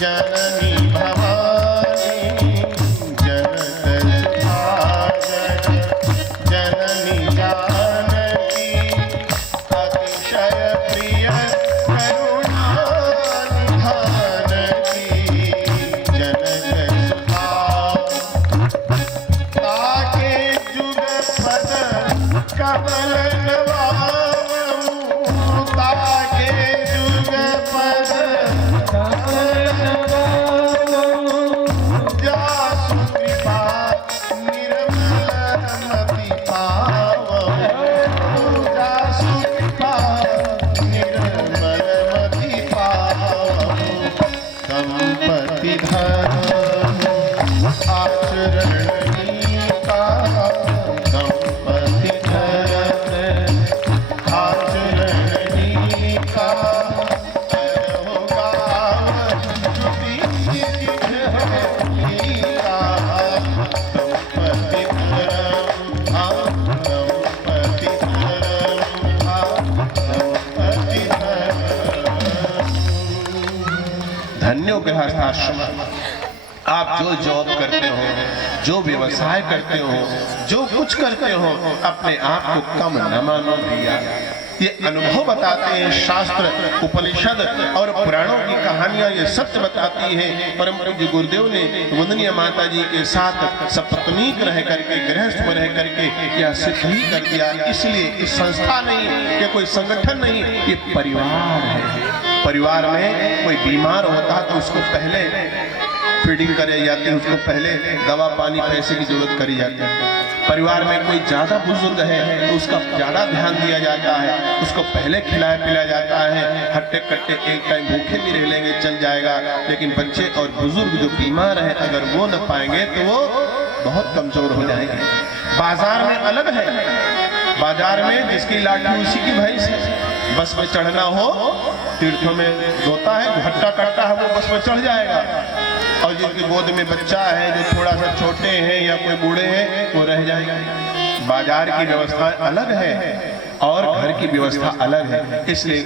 जननी भवानी जनक जननी जानकी अतिशय प्रिय करुणा निधान की जनक ताके जुग पद कमल नवावहु ताके जुग पद गृहस्थाश्रम। आप जो जॉब करते हो, जो व्यवसाय करते हो, जो कुछ करते हो, अपने आप को कम न मानो भैया। ये अनुभव बताते हैं, शास्त्र उपनिषद और पुराणों की कहानियां ये सत्य बताती है। परम पूज्य गुरुदेव ने वंदनीय माता जी के साथ सपत्नीक रह करके, गृहस्थ में रह करके यह सिद्ध ही कर दिया। इसलिए इस संस्था नहीं, ये कोई संगठन नहीं, ये परिवार है। परिवार में कोई बीमार होता है तो उसको पहले फीडिंग करी जाती है, उसको पहले दवा पानी पैसे की जरूरत करी जाती है। परिवार में कोई ज्यादा बुजुर्ग है तो उसका ज्यादा ध्यान दिया जाता है, उसको पहले खिलाया पिलाया जाता है। हट्टे कट्टे एक टाइम भूखे भी रह लेंगे चल जाएगा, लेकिन बच्चे और बुजुर्ग जो बीमार है अगर वो न पाएंगे तो वो बहुत कमजोर हो जाएंगे। बाजार में अलग है, बाजार में जिसकी लाठी उसी की भैंस है। बस में चढ़ना हो, तीर्थों में होता है, हट्टा कट्टा है, वो बस में चढ़ जाएगा। और जिनकी गोद में बच्चा है, जो थोड़ा सा छोटे हैं या कोई बूढ़े हैं, वो रह जाएगा। बाजार की व्यवस्था अलग है और घर की व्यवस्था अलग है। इसलिए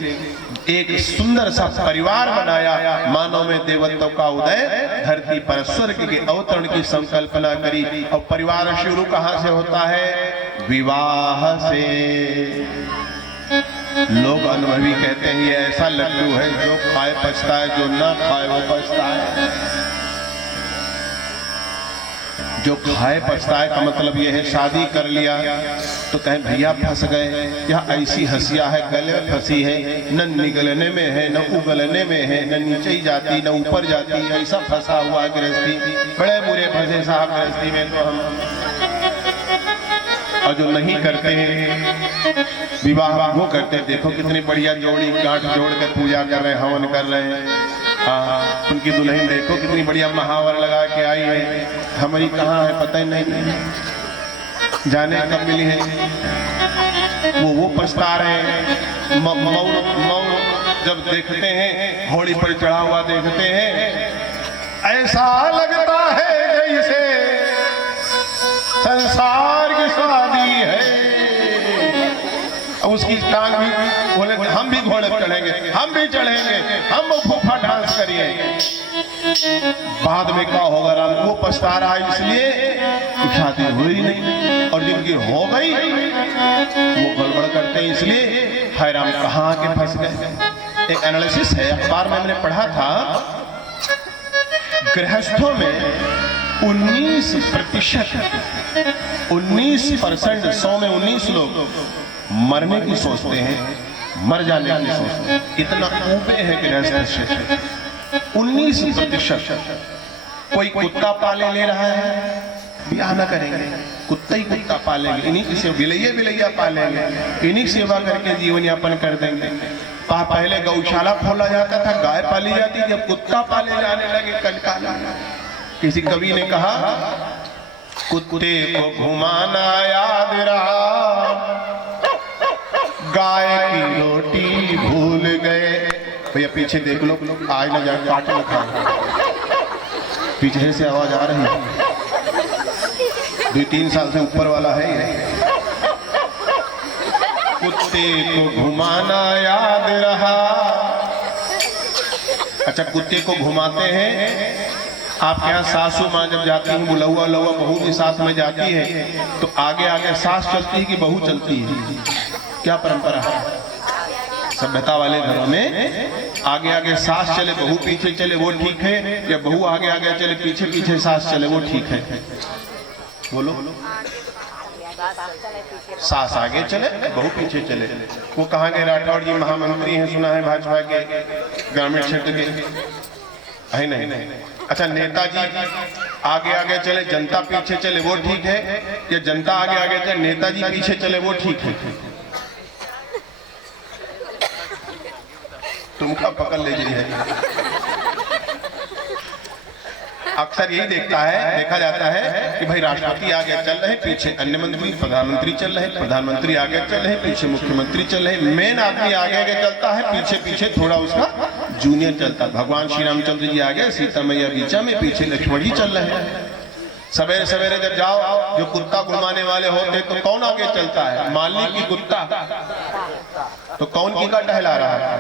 एक सुंदर सा परिवार बनाया, मानव में देवत्व का उदय, धरती पर स्वर्ग के अवतरण की संकल्पना करी। और परिवार शुरू कहाँ से होता है? विवाह से। लोग अनुभवी कहते हैं ये ऐसा लड्डू है जो खाए पछता है, जो ना खाए वो पछता है। जो खाए पछता है का मतलब ये है शादी कर लिया तो कहें भैया फंस गए, यह ऐसी हंसिया है गले में फंसी है, न निगलने में है न उगलने में है, न नीचे ही जाती न ऊपर जाती, ऐसा फंसा हुआ है गृहस्थी। बड़े बुरे फंसे साहब गृहस्थी में तो हम। और जो नहीं करते हैं विवाह वो करते हैं, देखो कितनी बढ़िया जोड़ी गांठ जोड़ कर पूजा कर रहे हैं, हवन कर रहे हैं। हाँ, उनकी दुल्हन देखो कितनी बढ़िया महावर लगा के आई है, हमारी कहाँ है पता ही नहीं, जाने कब मिली है। वो पछता रहे हैं। मऊ जब देखते हैं, होली पर चढ़ा हुआ देखते हैं, ऐसा लगता है जैसे संसार की शादी है। उसकी टांग भी बोले हम भी घोड़े चढ़ेंगे, हम भी चढ़ेंगे, हम फूफा डांस करिए। बाद में क्या होगा राम, वो पछता रहा है इसलिए शादी हुई नहीं, और जिनकी हो गई वो गड़बड़ करते हैं इसलिए हाय राम कहाँ के फंस गए। एक एनालिसिस है, अखबार में मैंने पढ़ा था, गृहस्थों में 19%, 19%, 100 में 19 लोग मरने की सोचते हैं, मर जाने की सोचते हैं। इतना ऊपे है गृहस्थ। 19% कोई कुत्ता पाले ले रहा है, ब्याह न करेंगे, कुत्ता ही कुत्ता पालेंगे, इन्हीं से बिलैया पालेंगे, इन्हीं सेवा करके जीवन यापन कर देंगे। पहले गौशाला खोला जाता था, गाय पाली जाती, जब कुत्ता पाले जाने लगे कनकाला। किसी कवि ने कहा कुत्ते को घुमाना याद रहा, गाय की रोटी भूल गए। भैया पीछे देख लो, आज न जाए काट न खाए। पीछे से आवाज आ रही है, 2-3 साल से ऊपर वाला है ये। कुत्ते को घुमाना याद रहा, अच्छा, कुत्ते को घुमाते हैं। आपके यहाँ सासू माँ जब जाती है, बुलौआ लौआ बहू भी साथ में जाती है, तो आगे आगे सास चलती है कि बहू चलती है? क्या परंपरा है? सभ्यता वाले घरों में आगे आगे सास चले बहू पीछे चले वो ठीक है, या बहू आगे आगे चले पीछे पीछे सास चले वो ठीक है? बोलो। सास आगे चले बहू पीछे चले। वो कहाँ गए? राठौड़ जी महामंत्री हैं, सुना है भाजपा के ग्रामीण क्षेत्र के, है नहीं? अच्छा, नेताजी आगे आगे चले जनता पीछे चले वो ठीक है, या जनता आगे आगे चले नेताजी पीछे चले वो ठीक है? तुमका पकड़ ले जाइए। अक्सर यही देखा जाता है कि भाई राष्ट्रपति आगे चल रहे, पीछे अन्य मंत्री प्रधानमंत्री चल रहे, प्रधानमंत्री आगे चल रहे, पीछे मुख्यमंत्री चल रहे, मेन आदमी आगे आगे चलता है, पीछे पीछे थोड़ा उसका जूनियर चलता है। भगवान श्री रामचंद्र जी आगे, सीता मैया बीचा में, पीछे लक्ष्मण जी चल रहे हैं। सवेरे सवेरे जब जाओ, जो कुत्ता घुमाने वाले होते तो कौन आगे चलता है? मालिक की कुत्ता? तो कौन की का टहला रहा है?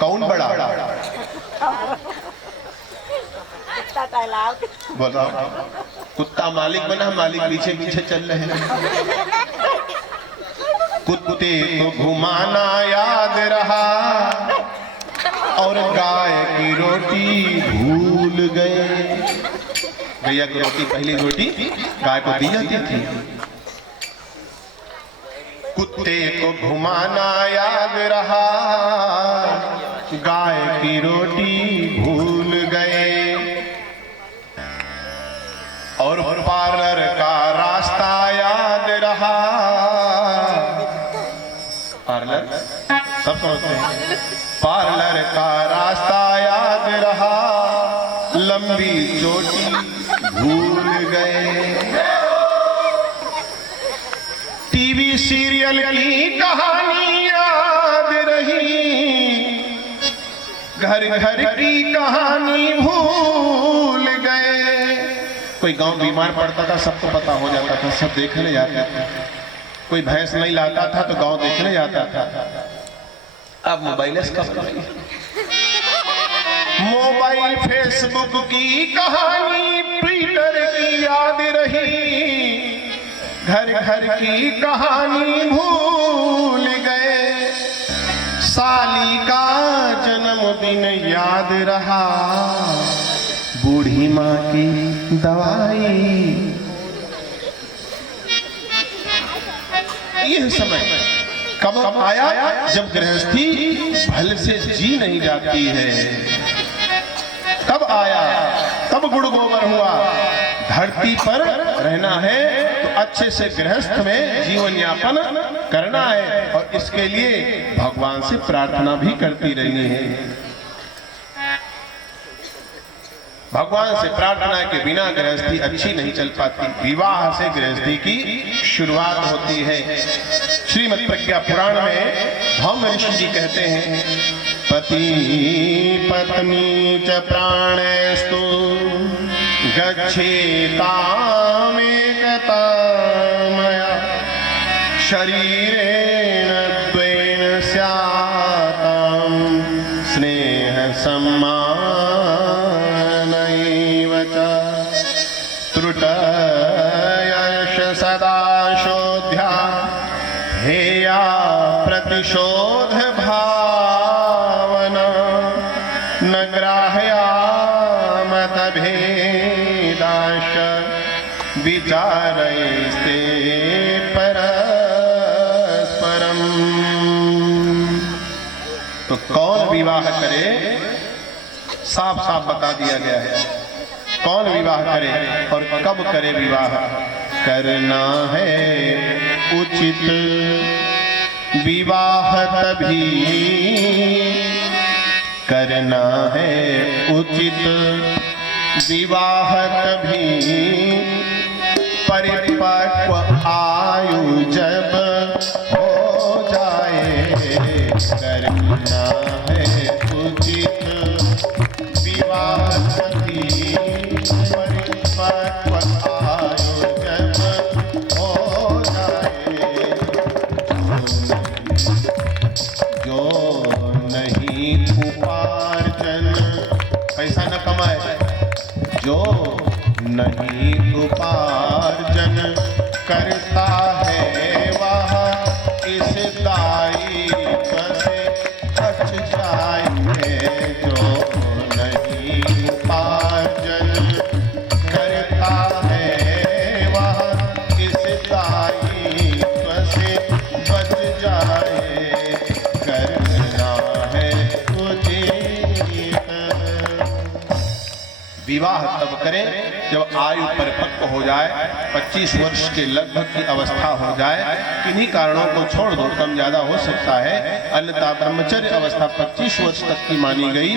कौन बड़ा? बताओ। कुत्ता मालिक बना, मालिक पीछे पीछे चल रहे हैं। कुत्ते को घुमाना याद रहा और गाय की रोटी भूल गए। गैया की रोटी, पहली रोटी गाय को दी जाती थी। कुत्ते को घुमाना याद रहा, गाय की रोटी भूल गए, और पार्लर का रास्ता याद रहा। पार्लर सब समझते हैं। पार्लर का रास्ता याद रहा, लंबी चोटी भूल गए। टीवी सीरियल की कहानी याद रही, घर घर की कहानी भूल गए। कोई गांव बीमार पड़ता था, सबको पता हो जाता था, सब देखने जाते थे। कोई भैंस नहीं लाता था तो गांव देखने जाता था। अब मोबाइल मोबाइल फेसबुक की कहानी, ट्विटर की याद रही, घर घर की कहानी भूल गए। साली का जन्मदिन याद रहा, बूढ़ी माँ की दवाई। यह समय कब आया? जब गृहस्थी भल से जी नहीं जाती है। कब आया? तब गुड़ गोबर हुआ। धरती पर रहना है तो अच्छे से गृहस्थ में जीवन यापन करना है, और इसके लिए भगवान से प्रार्थना भी करती रहनी है। भगवान से प्रार्थना के बिना गृहस्थी अच्छी नहीं चल पाती। विवाह से गृहस्थी की शुरुआत होती है। श्रीमद् प्रज्ञा पुराण में भौम ऋषि जी कहते हैं, पति पत्नी च प्राणेस्तु गच्छेतामेकता मया, शरीरेण द्वेन स्यातां स्नेह सम्मान त्रुटयश सदा शोध्या हेया प्रतिशोध भावना, न ग्राह्या मतभेदाश विचारैस्ते परस्परम। तो कौन विवाह करे? साफ साफ बता दिया गया है कौन विवाह करे और कब करे विवाह। करना है उचित विवाह तभी, करना है उचित विवाह तभी, परिपक्व आयु जब हो जाए। करना है उचित विवाह तभी, परिपक्व आयु जब हो जाए। जो नहीं उपार्जन पैसा न कमाए। जो नहीं उपार्जन करता है वह इस दायित्व से बच जाएंगे। जो नहीं उपार्जन करता है वह इस दायित्व से बच जाए। करना है तुझे विवाह तब करें जब आयु परिपक्व हो जाए, 25 वर्ष के लगभग की अवस्था हो जाए। किन्हीं कारणों को छोड़ दो, कम ज्यादा हो सकता है, अन्यथा ब्रह्मचर्य अवस्था 25 वर्ष तक की मानी गई।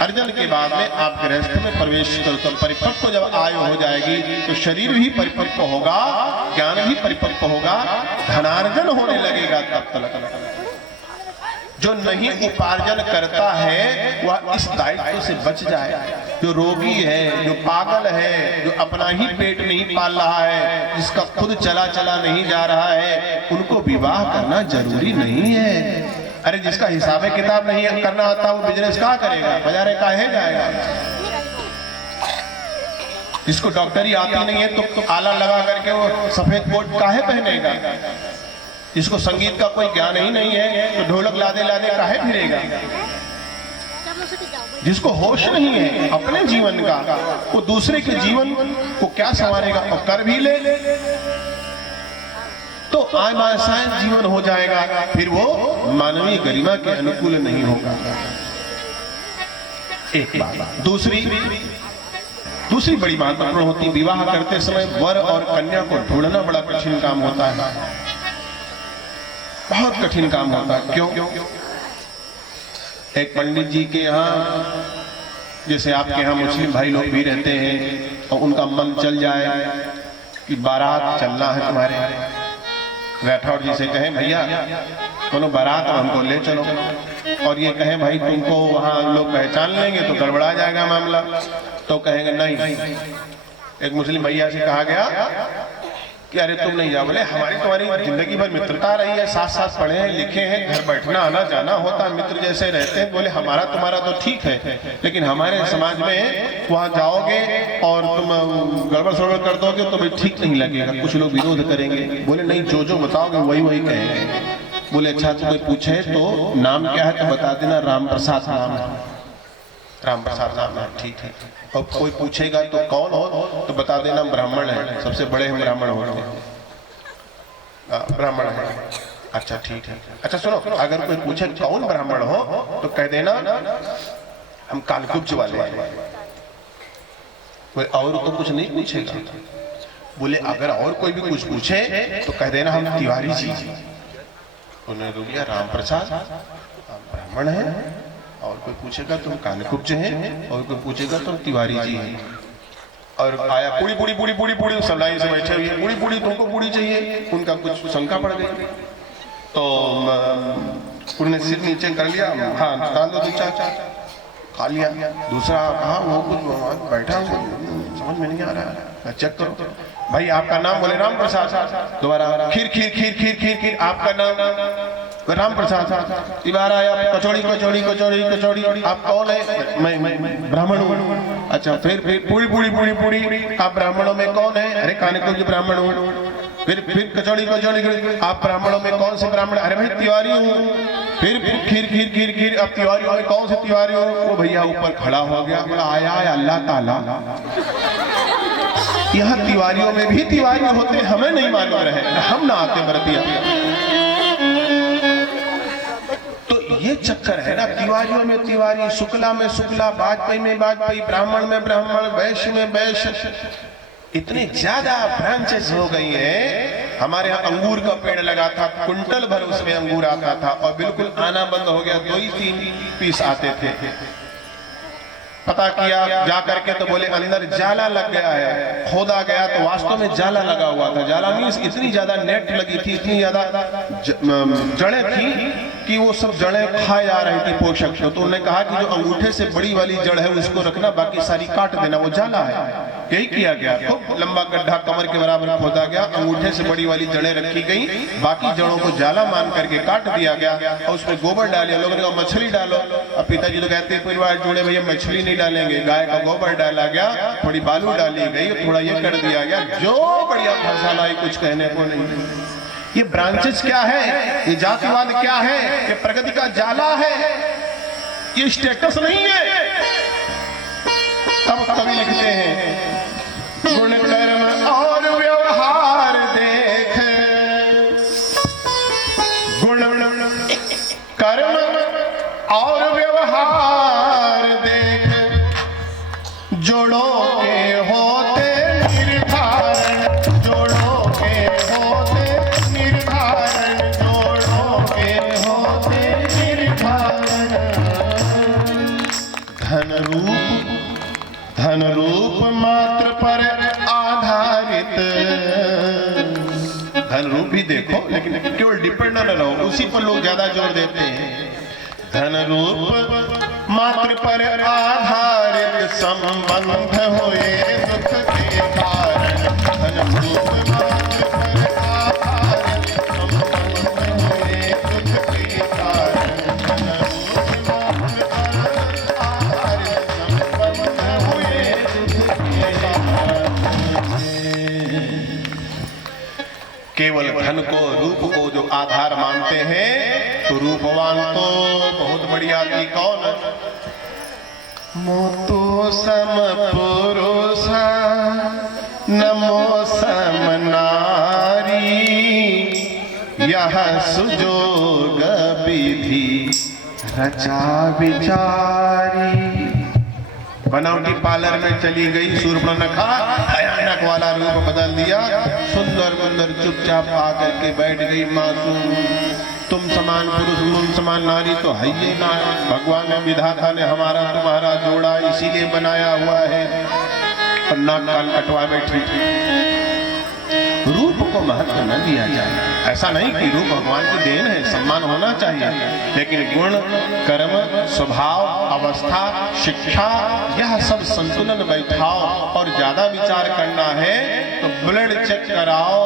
अर्जन के बाद में आप गृहस्थ में प्रवेश करो तो परिपक्व जब आयु हो जाएगी तो शरीर भी परिपक्व होगा, ज्ञान भी परिपक्व होगा, धनार्जन होने लगेगा। तब तक जो नहीं उपार्जन करता है वह इस दायित्व से बच जाए। जो रोगी है, जो पागल है, जो अपना ही पेट नहीं पाल रहा है, जिसका खुद चला चला नहीं जा रहा है, उनको विवाह करना जरूरी नहीं है। अरे जिसका हिसाब किताब नहीं करना आता वो बिजनेस कहाँ करेगा, बाजारे काहे जाएगा। जिसको डॉक्टरी आती नहीं है तो आला लगा करके वो सफेद कोट काहे पहनेगा। जिसको संगीत का कोई ज्ञान ही नहीं है तो ढोलक लादे लादे काहे फिरेगा। जिसको होश नहीं है अपने जीवन का, वो दूसरे के जीवन को क्या संवारेगा और कर भी ले तो आसान जीवन हो जाएगा, फिर वो मानवीय गरिमा के अनुकूल नहीं होगा। एक बात। दूसरी बड़ी महत्वपूर्ण होती, विवाह करते समय वर और कन्या को ढूंढना बड़ा कठिन काम होता है, बहुत कठिन काम होता है। क्यों? एक पंडित जी के यहाँ, जैसे आपके यहाँ मुस्लिम भाई लोग भी रहते हैं और उनका मन चल जाए कि बारात चलना है तुम्हारे, राठौर जी से कहें भैया कोनो बारात हमको ले चलो, और ये कहें भाई तुमको वहाँ लोग पहचान लेंगे तो गड़बड़ा जाएगा मामला, तो कहेंगे नहीं। एक मुस्लिम भैया से कहा गया कि अरे तुम नहीं जाओ। बोले हमारी तुम्हारी जिंदगी भर मित्रता रही है, साथ साथ पढ़े हैं लिखे हैं, घर बैठना आना जाना होता है, मित्र जैसे रहते हैं। बोले हमारा तुम्हारा तो ठीक है, लेकिन हमारे समाज में वहाँ जाओगे और तुम गड़बड़ सड़बड़ कर दोगे तो भाई ठीक नहीं लगेगा, कुछ लोग विरोध करेंगे। बोले नहीं, जो बताओगे वही वही कहेंगे। बोले अच्छा तो कोई पूछे तो नाम क्या है तो बता देना, राम प्रसाद नाम है। राम प्रसाद नाम है, ठीक है। और कोई पूछेगा तो कौन हो तो बता देना ब्राह्मण है, सबसे बड़े हम ब्राह्मण होते हैं, ब्राह्मण है। अच्छा ठीक है। अच्छा सुनो, अगर कोई पूछे कौन ब्राह्मण हो तो कह देना हम कालकुब्ज वाले हैं। कोई और तो कुछ नहीं पूछेगा। बोले अगर और कोई भी कुछ पूछे तो कह देना हम तिवारी जी। उन्होंने तो दिया राम प्रसाद ब्राह्मण है, और कोई पूछेगा तुम कालकुब्ज हैं, और कोई पूछेगा तुम तिवारी जी हैं। और आया पूरी पूरी पूरी पूरी पूरी सब लाइन से बैठे हुए, पूरी पूरी तुमको पूरी चाहिए। उनका कुछ शंका पड़ गई तो उन्होंने सिर नीचे कर लिया, हाँ डाल दो, चार खा लिया। दूसरा कहा वो कुछ बैठा समझ में नहीं आ रहा, चेक करो भाई आपका नाम। बोले राम प्रसाद। दोबारा खीर खीर खीर खीर खीर खीर, आपका नाम राम प्रसाद। तिवारा आया, कचौड़ी कचौड़ी कचौड़ी कचौड़ी, आप कौन है? मैं ब्राह्मण हूँ। अच्छा फिर पूरी पूरी पूरी पूरी, आप ब्राह्मणों में कौन है? अरे कानकुब्ज ब्राह्मण हूँ। फिर कचौड़ी कचौड़ी, आप ब्राह्मणों में कौन से ब्राह्मण? अरे भाई तिवारी हूँ। फिर खीर खीर खीर खीर, आप तिवारियों में कौन से तिवारी हो? वो भैया ऊपर खड़ा हो गया, बोला आया है अल्लाह ताला। यहाँ तिवारियों में भी तिवारी होते, हमें नहीं मालूम रहे, हम ना आते बरतिया। ये चक्कर है ना, तिवारियों में तिवारी, शुक्ला में शुक्ला, वाजपेयी में वाजपेयी, ब्राह्मण में ब्राह्मण, वैश्य में वैश्य। इतनी ज्यादा ब्रांचेस हो गई हैं। हमारे यहाँ अंगूर का पेड़ लगा था, कुंटल भर उसमें अंगूर आता था और बिल्कुल आना बंद हो गया, 2-3 पीस आते थे। पता किया जा करके तो बोले अंदर जाला लग गया है। खोदा गया तो वास्तव में जाला लगा हुआ था। जाला मीन्स इतनी ज्यादा नेट लगी थी, इतनी ज्यादा जड़ें थी कि वो सब जड़ें खा जा रही थी पोषक, तो उन्होंने कहा कि जो अंगूठे से बड़ी वाली जड़ है उसको रखना, बाकी सारी काट देना, वो जाला है। यही किया गया, खूब लंबा गड्ढा कमर के बराबर खोदा गया, अंगूठे से बड़ी वाली जड़ें रखी गई, बाकी जड़ों को जाला मान करके काट दिया गया और उसमें गोबर डाल दिया। लोगों ने कहा मछली डालो, अब पिताजी तो कहते परिवार जुड़े भैया मछली नहीं डालेंगे, गाय का गोबर डाला गया, थोड़ी बालू डाली गई, थोड़ा ये कर दिया गया, जो बढ़िया फसल आई, कुछ कहने को नहीं। ये ब्रांचेस क्या है, ये जातिवाद क्या है, ये प्रगति का जाला है, ये स्टेटस नहीं है। तब कवि लिखते हैं गुण कर्म और व्यवहार देख, गुण कर्म और व्यवहार देख, जोड़ों के होते निर्धारण, जोड़ों के होते निर्धारण, जोड़ों के होते निर्धारण। धन रूप मात्र पर आधारित, धन रूप भी देखो लेकिन केवल डिपेंड न रहो, उसी पर लोग ज्यादा जोर देते हैं। धन रूप मात्र पर आधारित संबंध हुए दुख के कारण, धन रूप मात्र पर आधारित संबंध हुए दुख के कारण, धन रूप मात्र पर आधारित संबंध हुए दुख के कारण। केवल धन को, रूप को जो आधार मानते हैं, तो रूपवान तो बहुत बढ़िया थी, कौन? मोतो सम पुरुष नमो सम नारी, यह सुजोग विधि रचा विचारी। बनावटी पार्लर में चली गई, सूर्पनखा भयानक वाला रूप बदल दिया, सुंदर सुंदर चुपचाप आकर के बैठ गई मासूम। तुम समान पुरुष तुम समान नारी तो है ही ना, भगवान ने विधाता ने हमारा तुम्हारा जोड़ा इसीलिए बनाया हुआ है, और नाक कान कटवा बैठी। रूप को महत्व न दिया जाए, ऐसा नहीं कि रूप भगवान की देन है, सम्मान होना चाहिए, लेकिन गुण कर्म स्वभाव अवस्था शिक्षा यह सब संतुलन बैठाओ। और ज्यादा विचार करना है तो ब्लड चेक कराओ,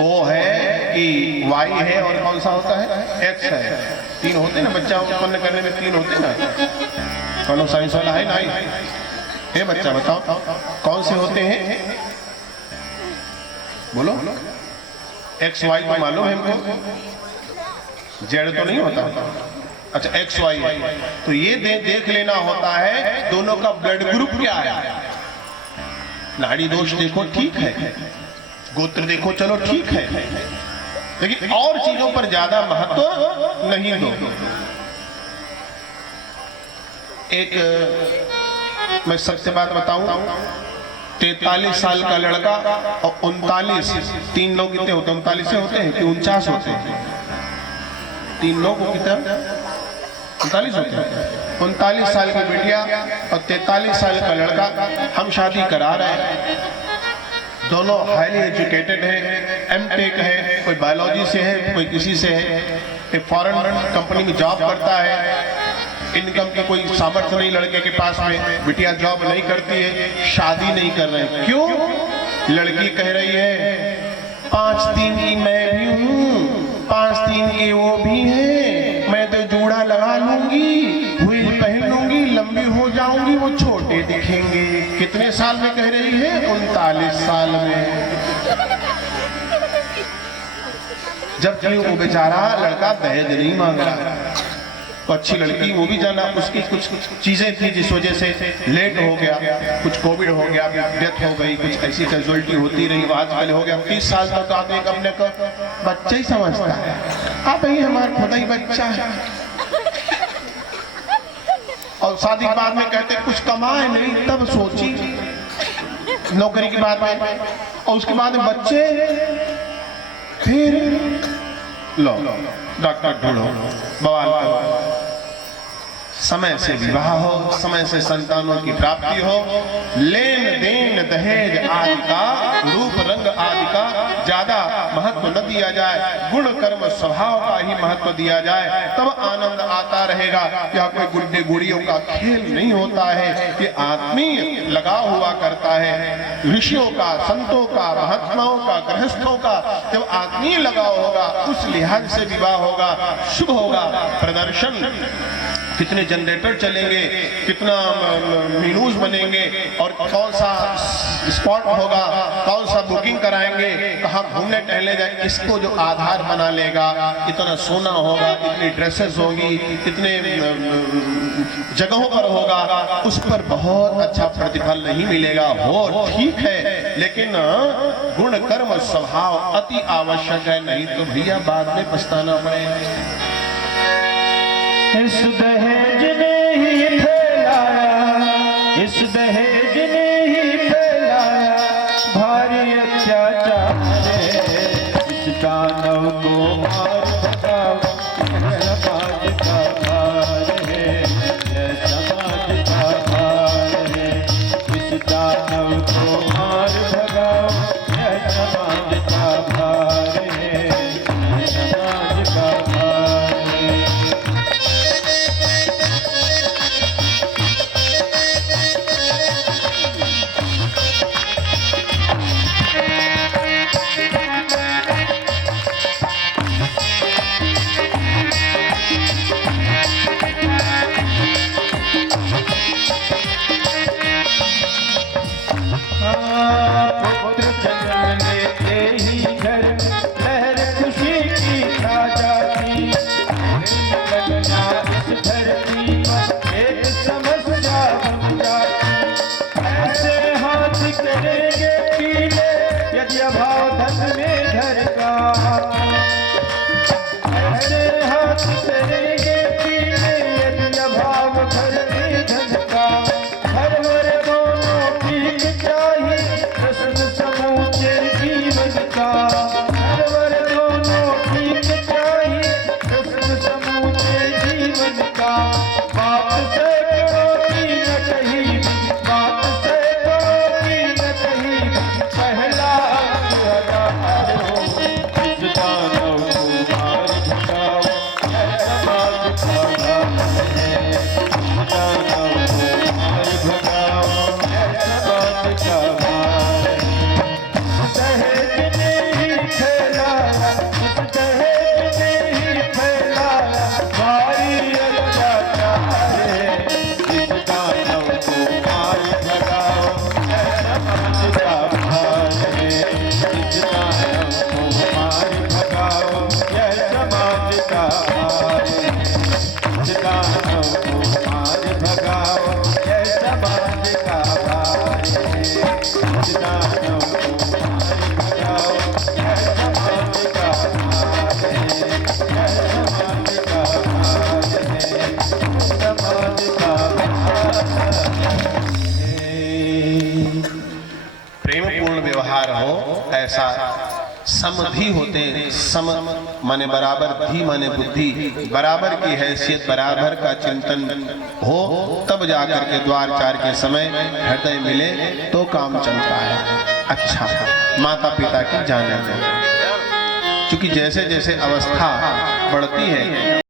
ओ है कि वाई है और कौन सा होता है एक्स है, तीन होते ना, बच्चा उत्पन्न करने में तीन होते ना, कौन साइंस वाला है ना, ये बच्चा बताओ कौन से होते हैं, बोलो। एक्स वाई को मालूम है हमको, जेड तो नहीं होता, अच्छा एक्स वाई है, तो ये देख लेना होता है दोनों का ब्लड ग्रुप क्या है। नाड़ी दोष देखो ठीक है, गोत्र देखो चलो ठीक है, लेकिन और चीजों पर ज्यादा महत्व नहीं दो। एक मैं सत्य बात बताऊं, 43 साल का लड़का और 39, तीन लोग कितने होते हैं, 39 से होते हैं कि 49 होते हैं, तीन लोग कितने 39 होते हैं, 39 साल की बेटिया और 43 साल का लड़का, हम शादी करा रहे हैं, दोनों हाईली एजुकेटेड है, एमटेक है, कोई बायोलॉजी से है कोई किसी से है, एक फॉरेन कंपनी में जॉब करता है, इनकम की कोई सामर्थ्य नहीं लड़के के पास में, बिटिया जॉब नहीं करती है, शादी नहीं कर रहे। क्यों? लड़की कह रही है 5 दिन की मैं भी हूँ, 5 दिन की वो भी है, मैं तो जूड़ा लगा लूंगी, व्हील पहन लूंगी, लंबी हो जाऊंगी, वो छोटे दिखेंगे। कितने साल में कह रही है? 39 साल में। जबकि वो बेचारा लड़का दहेज नहीं मांग रहा, तो अच्छी लड़की, वो भी जाना उसकी कुछ चीजें थी जिस वजह से लेट हो गया, कुछ कोविड हो गया, डेथ हो गई, कुछ ऐसी कैजुअलिटी होती रही, आजकल हो गया 30 साल तक आदमी अपने को बच्चा ही समझता है, अब भाई हमारा खुदा ही बच्चा है। और शादी के बाद में कहते कुछ कमाए नहीं, तब सोची नौकरी के बाद में, और उसके बाद में बच्चे, फिर लो डॉक्टर ढूंढो, बवाल करो। समय से विवाह हो, समय से संतानों की प्राप्ति हो, लेन देन दहेज आदि का, रूप रंग आदि का ज्यादा महत्व न दिया जाए, गुण कर्म स्वभाव का ही महत्व दिया जाए, तब आनंद आता रहेगा। यह कोई गुड्डे गुड़ियों का खेल नहीं होता है, ये आत्मीय लगाव हुआ करता है। ऋषियों का, संतों का, महात्माओं का, गृहस्थों का जब आत्मीय लगाव होगा, उस लिहाज से विवाह होगा, शुभ होगा। प्रदर्शन, कितने जनरेटर चलेंगे, कितना मीनूज बनेंगे, और कौन सा स्पॉट होगा, कौन सा बुकिंग कराएंगे, कहाँ घूमने टहले जाए, इसको जो आधार बना लेगा, इतना सोना होगा, इतनी ड्रेसेस होगी, इतने जगहों पर होगा, उस पर बहुत अच्छा प्रतिफल नहीं मिलेगा। हो ठीक है, लेकिन गुण कर्म स्वभाव अति आवश्यक है, नहीं तो भैया बाद में पछताना पड़ेगा। इस दहेज ने ही फैलाया, इस दहेज ने ही फैलाया भारी अत्याचार, इस दानव को मार भगाओ, समाज का भार है, यह समाज का भार है। इस दानव को मार भगाओ, यह समाज का भार है, यह समाज का भार है। पुत्र जन्म लेते ही घर लहर खुशी की छा जाती, कन्या इस धरती पर एक समस्या बन जाती। ऐसे हाथ करेंगे पीले यदि अभाव धन में घर का, ऐसे हाथ करेंगे पीले यदि अभाव घर में धन का। घर वर दोनों ठीक चाहिए, प्रश्न समूचे जीवन का। घर वर दोनों ठीक चाहिए, प्रश्न समूचे जीवन का। बात से करो की न कही, बात से करो की न कही, पहला अंग हो। इस दानव को मार भगाओ, यह समाज का भार है। इस दानव को मार भगाओ, यह समाज का भार है। दहेज ने ही फैलाया, इस दहेज ने ही फैलाया भारी अत्याचार है। इस दानव को मार भगाओ, यह समाज का भार है। इस दानव को मार भगाओ, यह समाज का भार है। इस दानव को मार भगाओ, यह समाज का भार है। इस दानव को मार भगाओ, यह समाज का भार है। यह समाज का भार है, समाज का भार है। प्रेमपूर्ण व्यवहार हो, ऐसा समधि होते, सम माने बराबर, धी माने बुद्धि, बराबर की हैसियत, बराबर का चिंतन हो, तब जाकर के द्वार चार के समय हृदय मिले तो काम चलता है। अच्छा, माता पिता की जाने दें, क्योंकि जैसे जैसे अवस्था बढ़ती है